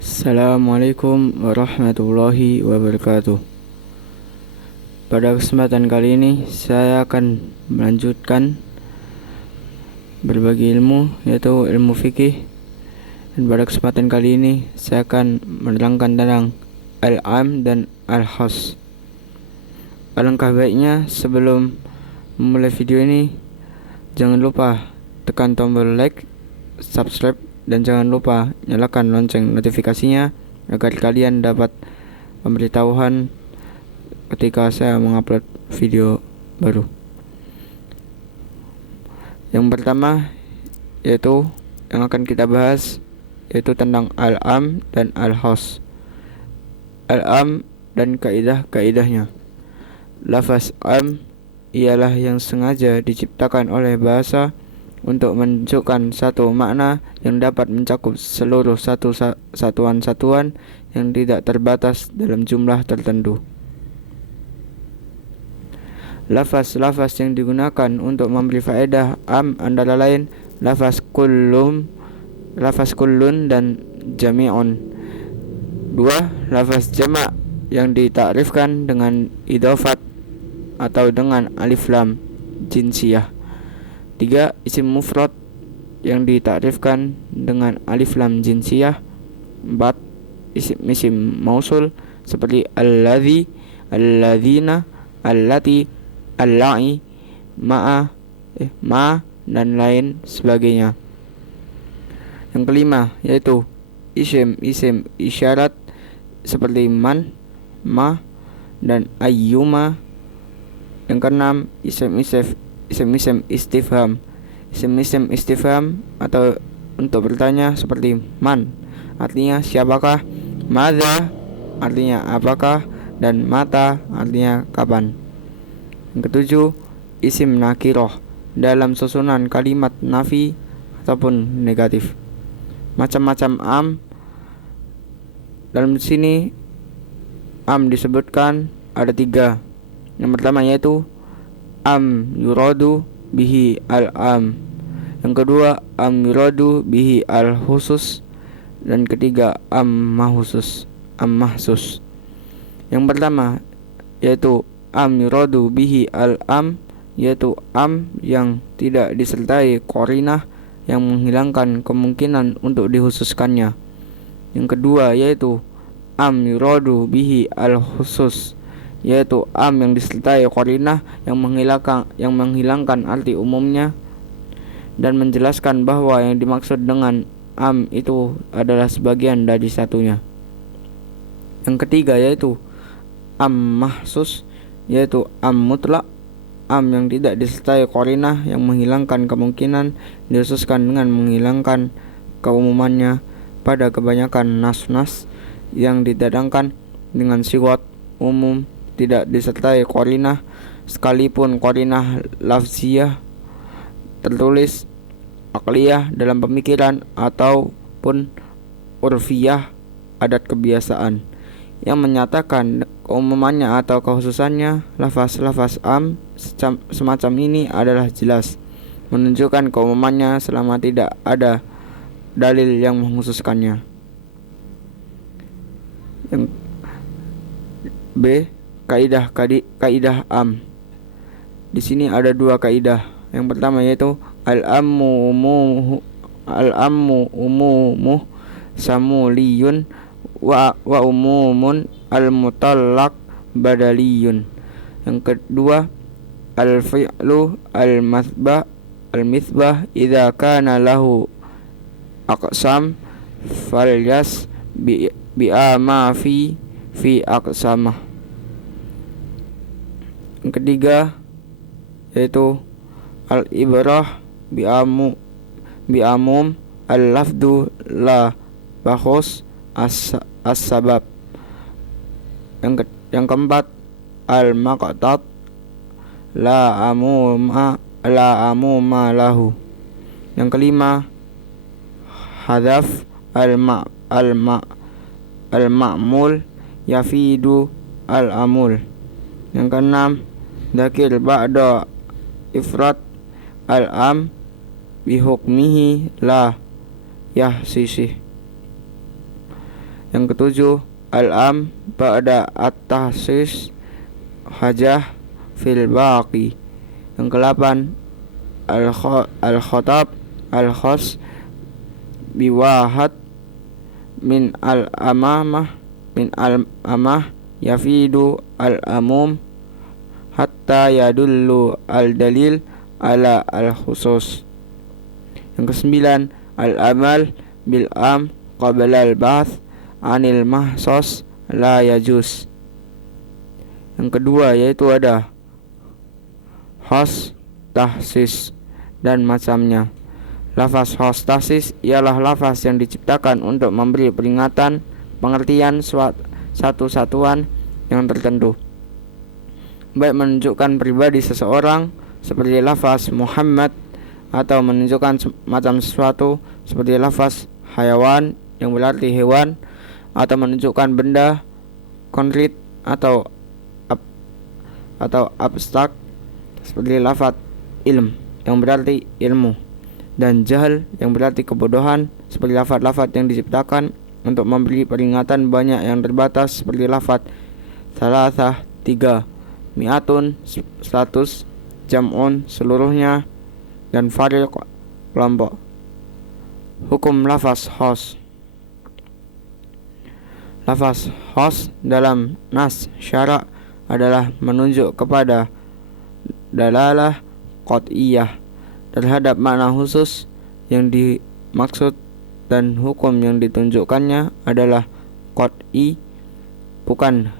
Assalamualaikum warahmatullahi wabarakatuh. Pada kesempatan kali ini saya akan melanjutkan berbagi ilmu, yaitu ilmu fikih. Dan pada kesempatan kali ini saya akan menerangkan tentang al-am dan al-khas. Alangkah baiknya sebelum memulai video ini, jangan lupa tekan tombol like, subscribe, dan jangan lupa nyalakan lonceng notifikasinya agar kalian dapat pemberitahuan ketika saya mengupload video baru. Yang pertama yaitu yang akan kita bahas yaitu tentang al-am dan al-khas. Al-am dan kaidah-kaidahnya. Lafaz am ialah yang sengaja diciptakan oleh bahasa untuk menunjukkan satu makna yang dapat mencakup seluruh satuan-satuan yang tidak terbatas dalam jumlah tertentu. Lafaz-lafaz yang digunakan untuk memberi faedah am antara lain lafaz kullun dan jami'un. Dua, lafaz jamak yang ditakrifkan dengan idhofat atau dengan alif lam jinsiyah. 3. Isim mufrad yang ditakrifkan dengan alif lam jinsiyah. 4. Isim mausul seperti alladzi, alladzina, allati, allai, ma dan lain sebagainya. Yang kelima yaitu isim isyarat seperti man, ma, dan ayyuma. Yang keenam isim istifham. Isim istifham atau untuk bertanya seperti man artinya siapakah, madza artinya apakah, dan mata artinya kapan. Yang ketujuh, isim nakirah dalam susunan kalimat nafi ataupun negatif. Macam-macam am dalam sini am disebutkan ada 3. Yang pertama yaitu am yuradu bihi al-am. Yang kedua am yuradu bihi al-khusus. Dan ketiga am mahsus. Yang pertama yaitu am yuradu bihi al-am, yaitu am yang tidak disertai qarinah yang menghilangkan kemungkinan untuk dikhususkannya. Yang kedua yaitu am yuradu bihi al-khusus, yaitu am yang disertai qarinah yang menghilangkan arti umumnya dan menjelaskan bahwa yang dimaksud dengan am itu adalah sebagian dari satunya. Yang ketiga yaitu am mahsus, yaitu am mutlak, am yang tidak disertai qarinah yang menghilangkan kemungkinan dikhususkan dengan menghilangkan keumumannya pada kebanyakan nas-nas yang didatangkan dengan siwat umum tidak disertai qarinah, sekalipun qarinah lafziyah tertulis, akliyah dalam pemikiran, ataupun urfiyah adat kebiasaan yang menyatakan keumumannya atau kekhususannya. Lafaz-lafaz am semacam ini adalah jelas menunjukkan keumumannya selama tidak ada dalil yang mengkhususkannya. Yang B, kaidah am. Di sini ada 2 kaidah. Yang pertama yaitu al-ammu umumu samuliyun wa umumun al-mutallaq badaliyun. Yang kedua al-fi'lu al-mithbah idza kana lahu aqsam falyas bi'ama fi aqsamah. Yang ketiga yaitu al-ibrah bi'amum al-lafdu la bakhus as-sabab. Yang keempat al-maqtat la amuma lahu. Yang kelima hadaf al-ma'mul yafidu al-amul. Yang keenam dakir ba'da ifrat al-am bihukmihi la yahsisih. Yang ketujuh, al-am ba'da at-tahsis hajah fil baqi. Yang kedelapan, al-khotab al-khos biwahad min al-amah yafidu al-amum hatta yadullu al-dalil ala al-khusus. Yang kesembilan, al-amal bil-am qabla al-ba'th anil mahsos la yajuz. Yang kedua yaitu ada khos, tahsis, dan macamnya. Lafaz khos tahsis ialah lafaz yang diciptakan untuk memberi peringatan, pengertian satu satuan yang tertentu, baik menunjukkan pribadi seseorang seperti lafaz Muhammad, atau menunjukkan macam sesuatu seperti lafaz hayawan yang berarti hewan, atau menunjukkan benda konkret atau abstrak seperti lafaz ilm yang berarti ilmu, dan jahal yang berarti kebodohan seperti lafaz-lafaz yang diciptakan untuk memberi peringatan banyak yang terbatas seperti lafaz salasah 3, mi'atun 100, jam'un seluruhnya, dan fariq kelompok. Hukum lafaz khos. Lafaz khos dalam nas syara' adalah menunjuk kepada dalalah qat'iyah terhadap makna khusus yang dimaksud, dan hukum yang ditunjukkannya adalah qat'i, bukan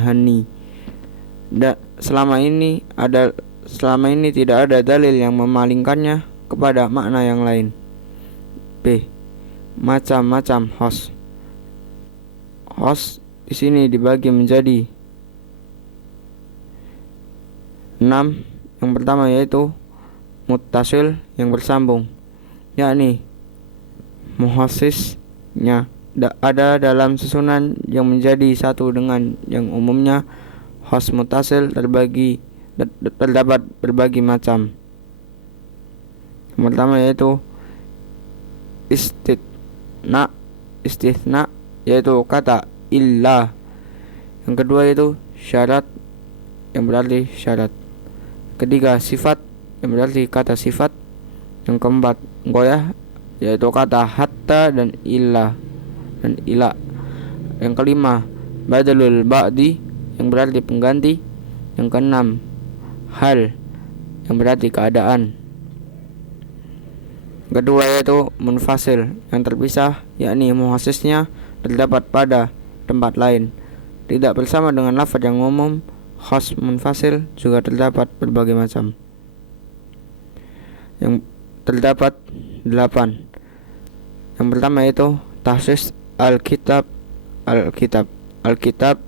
hani. Selama ini tidak ada dalil yang memalingkannya kepada makna yang lain. B. Macam-macam khos. Khos di sini dibagi menjadi 6. Yang pertama yaitu muttasil, yang bersambung, yakni muhassisnya ada dalam susunan yang menjadi satu dengan yang umumnya. Khos muttasil terdapat berbagai macam. Yang pertama yaitu istitsna yaitu kata illa. Yang kedua yaitu syarat yang berarti syarat. Ketiga, sifat yang berarti kata sifat. Yang keempat, goyah yaitu kata hatta dan ila. Yang kelima, badalul ba'di yang berarti pengganti. Yang keenam, hal yang berarti keadaan. Kedua yaitu munfasil yang terpisah, yakni muhassisnya terdapat pada tempat lain, tidak bersama dengan lafaz yang umum. Khos munfasil juga terdapat berbagai macam. Yang terdapat 8. Yang pertama yaitu tahsis al-kitab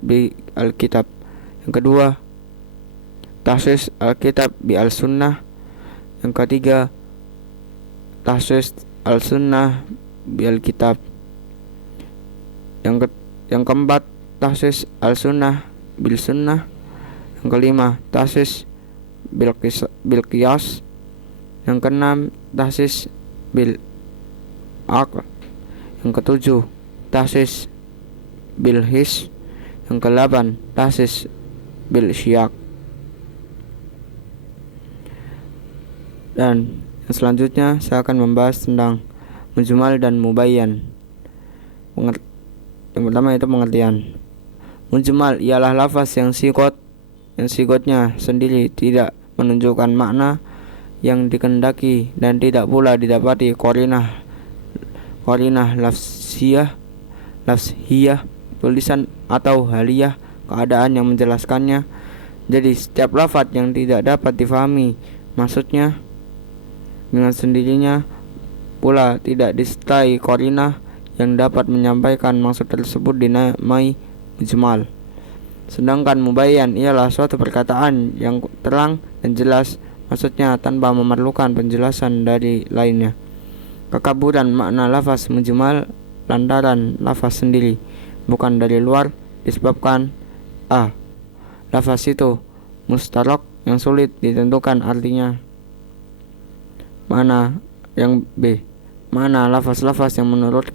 bi al-kitab. Yang kedua, tahsis al-kitab bi al-sunnah. Yang ketiga, tahsis al-sunnah bi al-kitab. Yang keempat, tahsis al-sunnah bil sunnah. Yang kelima, tahsis bil qiyas. Yang keenam, tahsis bil aql. Yang ketujuh, tahsis bil his. Yang kedelapan, tahsis bil syiaq. Dan yang selanjutnya saya akan membahas tentang mujmal dan mubayyan. Yang pertama itu pengertian. Mujmal ialah lafaz yang sigotnya sendiri tidak menunjukkan makna yang dikehendaki dan tidak pula didapati qarinah lafziyah, tulisan atau haliyah, keadaan yang menjelaskannya. Jadi setiap lafaz yang tidak dapat difahami maksudnya dengan sendirinya, pula tidak disertai qarinah yang dapat menyampaikan maksud tersebut, dinamai mujmal. Sedangkan mubayyan ialah suatu perkataan yang terang dan jelas maksudnya tanpa memerlukan penjelasan dari lainnya. Kekaburan makna lafaz mujmal lantaran lafaz sendiri, bukan dari luar, disebabkan a. Lafaz itu mustarok yang sulit ditentukan artinya. Mana yang B. Mana lafaz-lafaz yang menurut